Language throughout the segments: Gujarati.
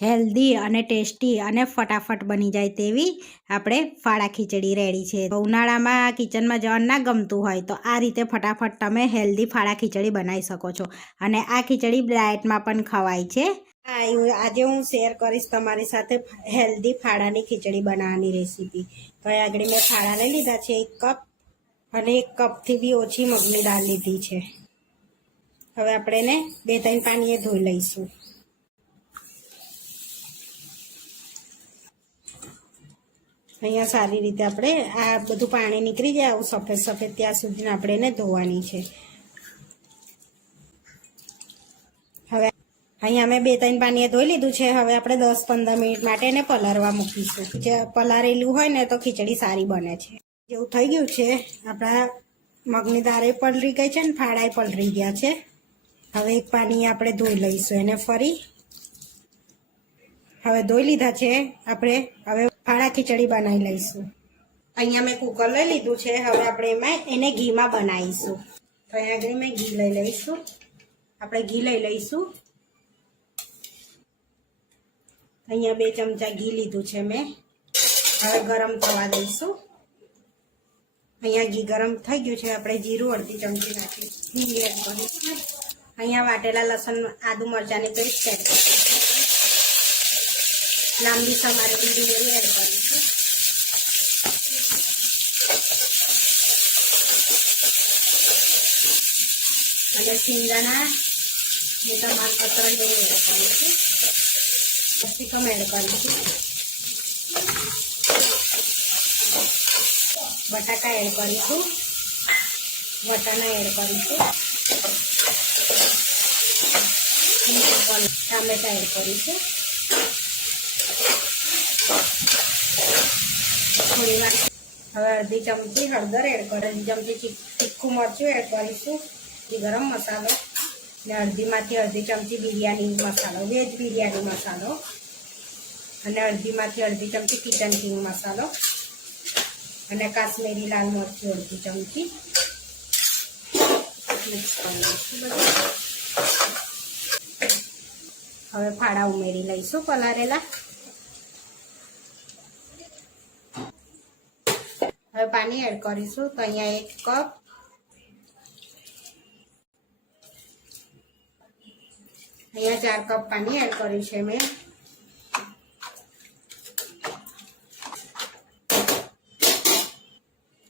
હેલ્ધી અને ટેસ્ટી અને ફટાફટ બની જાય તેવી આપણે ફાડા ખીચડી રેડી છે. તો ઉનાળામાં કિચનમાં જવાનું ના ગમતું હોય તો આ રીતે ફટાફટ તમે હેલ્ધી ફાડા ખીચડી બનાવી શકો છો. અને આ ખીચડી ડાયટમાં પણ ખવાય છે. આજે હું શેર કરીશ તમારી સાથે હેલ્ધી ફાડાની ખીચડી બનાવવાની રેસીપી. તો આગળ મેં ફાડા લઈ લીધા છે 1 કપ, અને 1 કપથી બી ઓછી મગની દાળ લીધી છે. હવે આપણે એને 2-3 પાણીએ ધોઈ લઈશું. અહીંયા સારી રીતે આપણે આ બધું પાણી નીકળી જાય આવું સફેદ સફેદ ત્યાં સુધી આપણે એને ધોવાની છે. હવે અહીંયા મેં 2-3 પાણીએ ધોઈ લીધું છે. હવે આપણે 10-15 મિનિટ માટે એને પલાળવા મૂકીશું. જે પલાળેલું હોય ને તો ખીચડી સારી બને છે. જેવું થઈ ગયું છે, આપણા મગની દાળે પલળી ગઈ છે ને ફાડાએ પલળી ગયા છે. હવે એક પાણી આપણે ધોઈ લઈશું એને ફરી. હવે ધોઈ લીધા છે આપણે. હવે ફાડા ખીચડી બનાવી લઈશું. અહીંયા મેં કુકર લઈ લીધું છે. હવે આપણે એમાં એને ઘીમાં બનાવીશું. તો અહીંયા આગળ મેં ઘી લઈ લઈશું. આપણે ઘી લઈ લઈશું. અહીંયા 2 ચમચા ઘી લીધું છે મેં. હવે ગરમ થવા દઈશું. અહીંયા ઘી ગરમ થઈ ગયું છે. આપણે જીરું અડધી ચમચી નાખી ઘી એડ કરીશું. અહીંયા વાટેલા લસણ આદુ મરચાંની પેસ્ટ એડ કરીશું. લાંબી સમારેલી ડુંગળી એડ કરીશું. અને સિંગાના મોટા માલ પત્ર જેવું એડ કરીશું. કેપ્સિકમ એડ કરીશું. બટાકા એડ કરીશું. વટાણા એડ કરીશું. ટામેટા એડ કરીશું. થોડી વાર હવે અડધી ચમચી હળદર એડ કરી, અડધી ચમચી તીખું મરચું એડ કરીશું. ગરમ મસાલો ને અડધીમાંથી અડધી ચમચી બિરયાની મસાલો, વેજ બિરયાની મસાલો, અને અડધીમાંથી અડધી ચમચી કિચન કિંગ મસાલો, અને કાશ્મીરી લાલ મરચું અડધી ચમચી મિક્સ કરી લઈશું બધું. હવે ફાડા ઉમેરી લઈશું પલાળેલા. હવે પાણી એડ કરીશું. તો અહીંયા 1 કપ, અહીંયા 4 કપ પાણી એડ કર્યું છે મેં.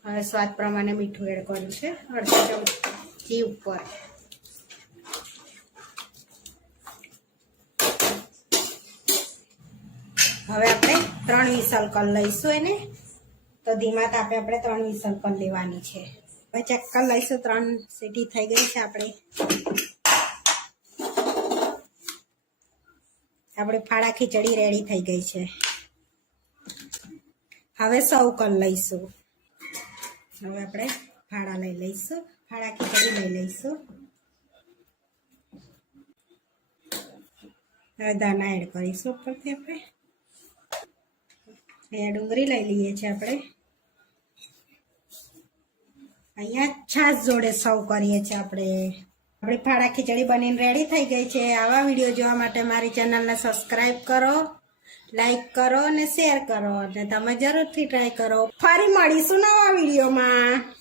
હવે સ્વાદ પ્રમાણે મીઠું એડ કર્યું છે અડધી ચમચી ઉપર. હવે આપણે 3 વિસલ કરી લઈશું એને. તો ધીમા તાપે આપણે 3 વિસલ કરી લેવાની છે. હવે ચેક કરી લઈશું. 3 સીટી થઈ ગઈ છે. આપણે ફાડા ખીચડી રેડી થઈ ગઈ છે. હવે સર્વ કરી લઈશું. હવે આપણે ફાડા લઈ લઈશું. ફાડા ખીચડી લઈ લઈશું. હવે દાણા એડ કરીશું ઉપરથી. આપણે અહીંયા ડુંગળી લઈ લઈએ છીએ. અહીંયા છાશ જોડે સર્વ કરીએ છીએ. આપણી ફાડા ખીચડી બનીને રેડી થઈ ગઈ છે. આવા વિડીયો જોવા માટે મારી ચેનલને સબસ્ક્રાઈબ કરો, લાઈક કરો અને શેર કરો, અને તમે જરૂરથી ટ્રાય કરો. ફરી મળીશું નવા વિડીયોમાં.